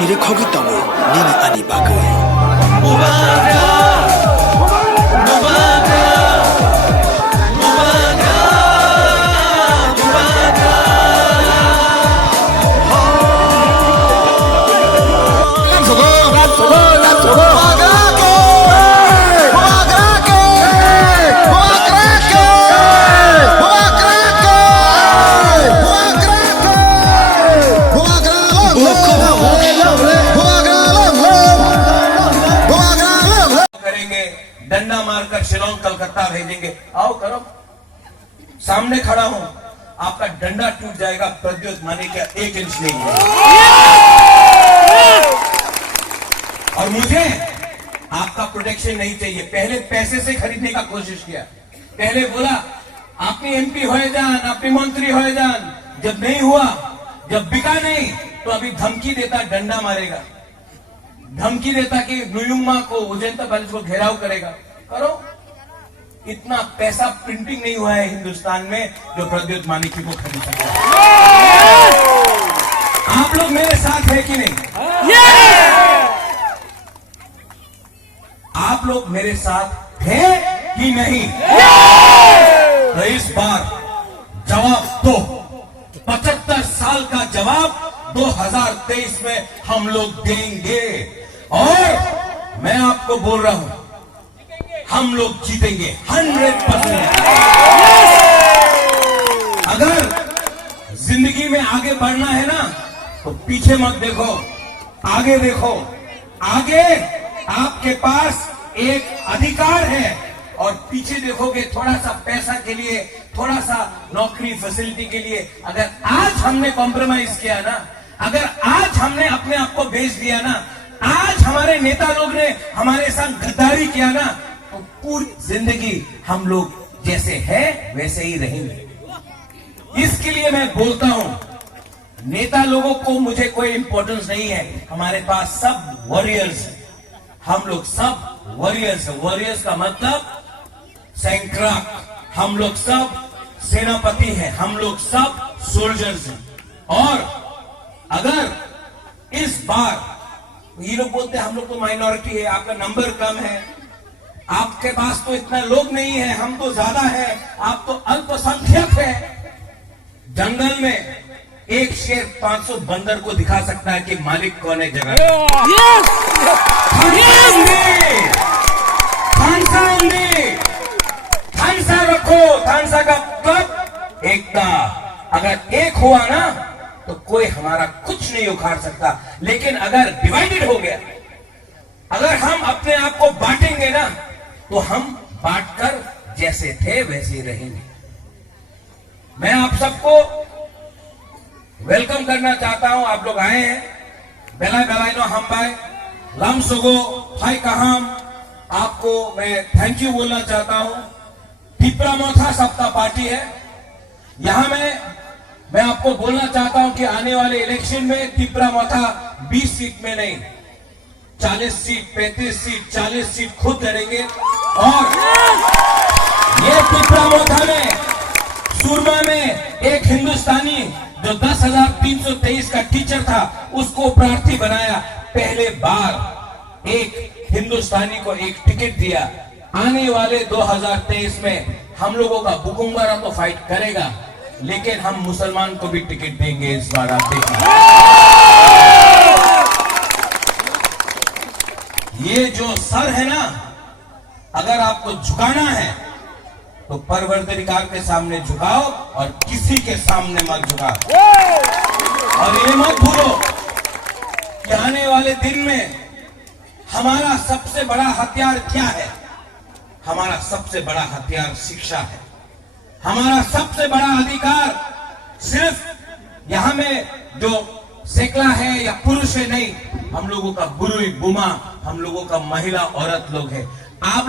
Kiri kogi tamu nini ani bagai. डंडा मारकर शिलोंग कलकत्ता भेजेंगे। आओ करो, सामने खड़ा हूं, आपका डंडा टूट जाएगा, प्रद्योत माने क्या 1 इंच नहीं है। और मुझे आपका प्रोटेक्शन नहीं चाहिए। पहले पैसे से खरीदने का कोशिश किया, पहले बोला अपनी MP हो जान, अपनी मंत्री हो जान, जब नहीं हुआ, जब बिका नहीं, तो अभी धमकी देता डंडा मारेगा, धमकी देता कि नुयुम्मा को, उजेंता पैलेस को घेराव करेगा। करो, इतना पैसा प्रिंटिंग नहीं हुआ है हिंदुस्तान में जो प्रद्योत मानिकी को खरीद सकता है। आप लोग मेरे साथ है कि नहीं? आप लोग मेरे साथ है कि नहीं? तो इस बार जवाब दो, 75 साल का जवाब 2023 में हम लोग देंगे। और मैं आपको बोल रहा हूं, हम लोग जीतेंगे 100%। अगर जिंदगी में आगे बढ़ना है ना, तो पीछे मत देखो, आगे देखो। आगे आपके पास एक अधिकार है, और पीछे देखोगे थोड़ा सा पैसा के लिए, थोड़ा सा नौकरी फैसिलिटी के लिए। अगर आज हमने कॉम्प्रोमाइज किया ना, अगर आज हमने अपने आप को बेच दिया ना, आज हमारे नेता लोग ने हमारे साथ गद्दारी किया ना, तो पूरी जिंदगी हम लोग जैसे है वैसे ही रहेंगे। इसके लिए मैं बोलता हूं, नेता लोगों को मुझे कोई इंपॉर्टेंस नहीं है, हमारे पास सब वॉरियर्स हैं, हम लोग सब वॉरियर्स हैं। वॉरियर्स का मतलब सैंक्राक, हम लोग सब सेनापति हैं, हम लोग सब सोल्जर्स हैं। और अगर इस बार ये लोग बोलते हैं हम लोग तो माइनॉरिटी है, आपका नंबर कम है, आपके पास तो इतना लोग नहीं है, हम तो ज्यादा है, आप तो अल्पसंख्यक है। जंगल में एक शेर 500 बंदर को दिखा सकता है कि मालिक कौन है जगह का। थानसा रखो, थानसा का मतलब एकता। अगर एक हुआ ना तो कोई हमारा कुछ नहीं उखाड़ सकता, लेकिन अगर डिवाइडेड हो गया, अगर हम अपने आप को बांटेंगे ना तो हम बांटकर जैसे थे वैसे ही रहेंगे। मैं आप सबको वेलकम करना चाहता हूं। आप लोग आए हैं, बेला बेलाइनो हमबाई लम सुगो हाय कहाम, आपको मैं थैंक यू बोलना चाहता हूं। टिप्रा मोथा सप्ताह पार्टी है यहां मैं आपको बोलना चाहता हूं कि आने वाले इलेक्शन में टिप्रा मोथा 20 सीट में नहीं, 40 सीट, 35 सीट, 40 सीट खुद लड़ेंगे। और ये टिप्रा मोथा में सूरमा में एक हिंदुस्तानी जो 10,323 का टीचर था उसको प्रार्थी बनाया। पहले बार एक हिंदुस्तानी को एक टिकट दिया। आने वाले 2023 में हम लोगों का बुकुंगरा तो फाइट करेगा, लेकिन हम मुसलमान को भी टिकट देंगे इस बार। आप देखिए, ये जो सर है ना, अगर आपको झुकाना है तो परवरदिगार के सामने झुकाओ और किसी के सामने मत झुकाओ। और ये मत भूलो कि आने वाले दिन में हमारा सबसे बड़ा हथियार क्या है। हमारा सबसे बड़ा हथियार शिक्षा है। हमारा सबसे बड़ा अधिकार सिर्फ यहां में जो सेकला है या पुरुष है नहीं, हम लोगों का बुरुई बुमा, हम लोगों का महिला औरत लोग है। आप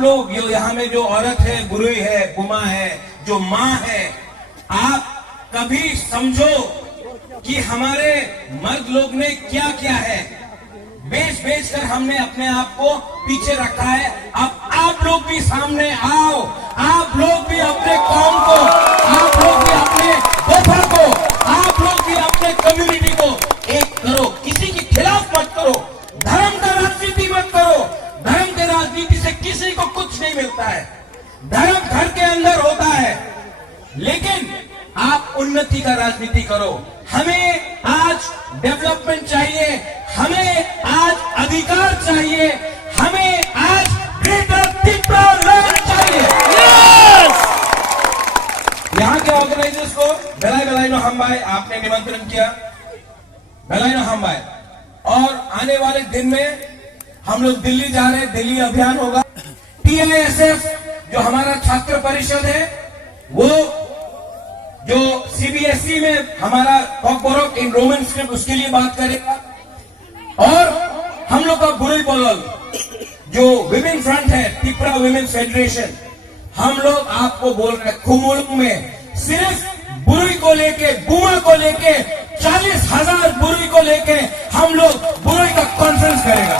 लोग जो यहां में जो औरत है, बुरुई है, बुमा है, जो मां है, आप कभी समझो कि हमारे मर्द लोग ने क्या किया है। बेच कर हमने अपने आप को पीछे रखा है। अब आप लोग भी सामने आओ, आप लोग भी अपने कौम को, आप लोग भी अपने गोफा को, आप लोग भी अपने कम्युनिटी को एक करो। किसी के खिलाफ मत करो, धर्म का राजनीति मत करो। धर्म के राजनीति से किसी को कुछ नहीं मिलता है। धर्म घर के अंदर होता है, लेकिन आप उन्नति का राजनीति करो। हमें आज डेवलपमेंट चाहिए, हमें आज अधिकार चाहिए, हमें आज ग्रेटर टिप्रा लैंड चाहिए। यहाँ के ऑर्गेनाइजर्स को बेलाइनो हमबाई आपने निमंत्रण किया, बेलाइनो हमबाई। और आने वाले दिन में हम लोग दिल्ली जा रहे हैं, दिल्ली अभियान होगा। TISF जो हमारा छात्र परिषद है, वो जो CBSE में हमारा कॉकबोरक इन रोमन स्क्रिप्ट उसके लिए बात करेगा। और हम लोग का बुरुई बोलल जो विमेन फ्रंट है, टिप्रा विमेन फेडरेशन, हम लोग आपको बोल रहे हैं खुमुलुंग में सिर्फ बुरुई को लेके, बुमा को लेके, 40,000 बुरुई को लेके हम लोग बुरुई का कॉन्फ्रेंस करेगा।